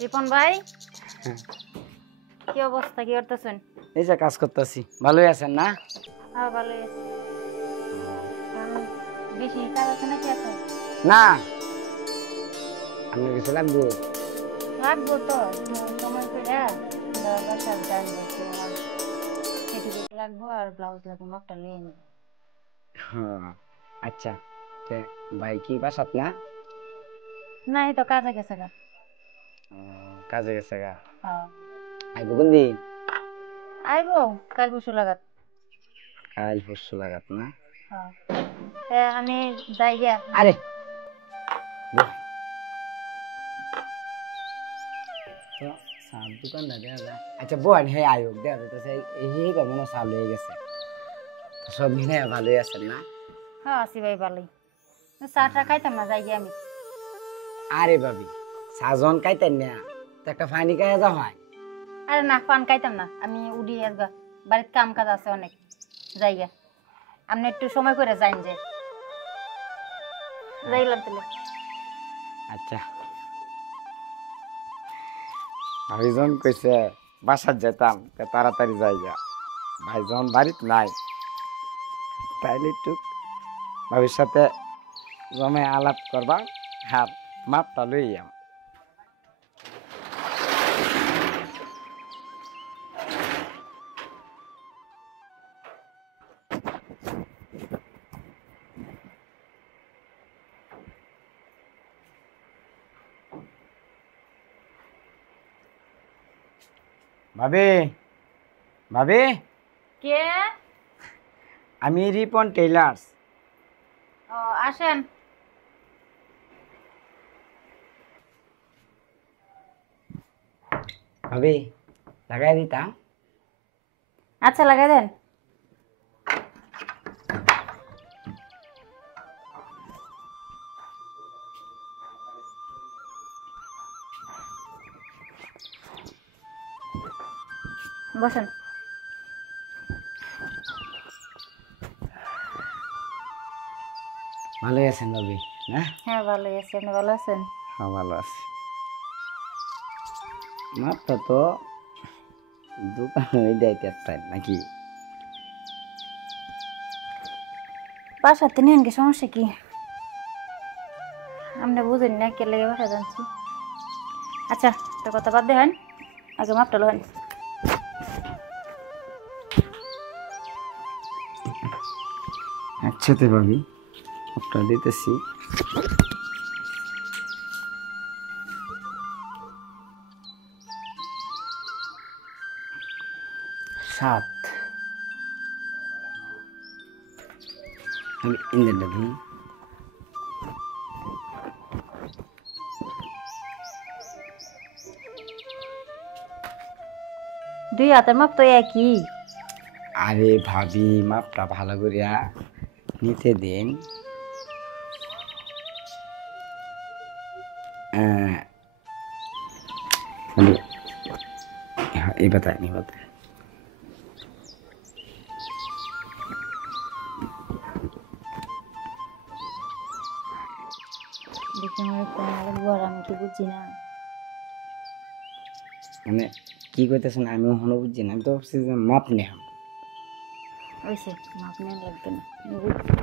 রিপন ভাই, কি অবস্থা, কি করতেছেন? এই যে কাজ করতেছি। ভালোই আছেন না? হ্যাঁ, ভালোই আছি। বেশি কাজ আছে নাকি? আছে না, আপনার কিছু লাগবে? লাগবো তো, সময় করে বাসার গান দেখতে আমার পেটিকোট লাগবো আর ব্লাউজ লাগবো, একটা নিয়ে নিব। হ্যাঁ, আচ্ছা। তে ভাই কি বাসাত না? না, এই তো কাজে গেছে গা। কাজে গেছে গা। হ্যাঁ, আইব কোন দিন? আইবো কাল পরশু লাগাত। কাল পরশু লাগাত না? হ্যাঁ, তা আমি যাই গিয়া। আরে বহ। তো সার দোকানটা দেয়া যায়। আচ্ছা বোন, হে আয়োগ দেয়া যাইতেছে। এই মনে চালু হয়ে গেছে। সব মিলে ভালোই আছেন না? হ্যাঁ, আছি ভাই, ভালোই। চাটা খাইতাম না, যাই গিয়া আমি। আরে ভাবি, সাজন কাইতেন না তো একটা ফানি খাইয়া যা হয়। আরে না, পান খাইতাম না, আমি উডি আর গা। বাড়িতে কাম কাজ আছে অনেক, যাই গিয়া। আপনি একটু সময় করে যাইন যে। যাইলাম তাহলে। আচ্ছা, ভাইজন কইছে বাসার যেতাম তাড়াতাড়ি যাইগা। ভাইজন বাড়িত নাই, তাইলে একটু ভাবির সাথে জমে আলাপ করবা। হ্যাঁ, মাপটা লইয়াম। ভাবি, ভাবি, কে? আমি রিপন টেইলার্স। ও, আসেন। ভাবি, লাগাই দিতাম। আচ্ছা, লাগাই দেন। বসেন। ভালোই আছেন ভাবি না? হ্যাঁ, ভালোই আছি। আপনি ভালো আছেন? হ্যাঁ, ভালো আছি। মাপটা তো দোকানে দেয়তে নাকি? বাসাতে নিয়ে কি সমস্যা কি? আপনি বুঝেন না কে লেগে বাসা জানছি। আচ্ছা, তো কথা বাদ দেন, আগে মাপটা লোহেন। একসাথে ভাবি, মাপটা দিতেছি। 7। আমি ইন্দ্রটা দিই। দুই হাতের মাপ তো একই। আরে ভাবি, মাপটা ভালো করিয়া নিতে দেন। এই बताए नहीं बताए। দেখি আমার কোন লাগবো, আর আমি কি বুঝছি না। মানে কি কইতেছেন আমি এখনো বুঝছি না। আমি তো ভাবছি যে মাপ নেই। ওইসে মাপ নেওয়া লাগবে না, আমি বুঝছি।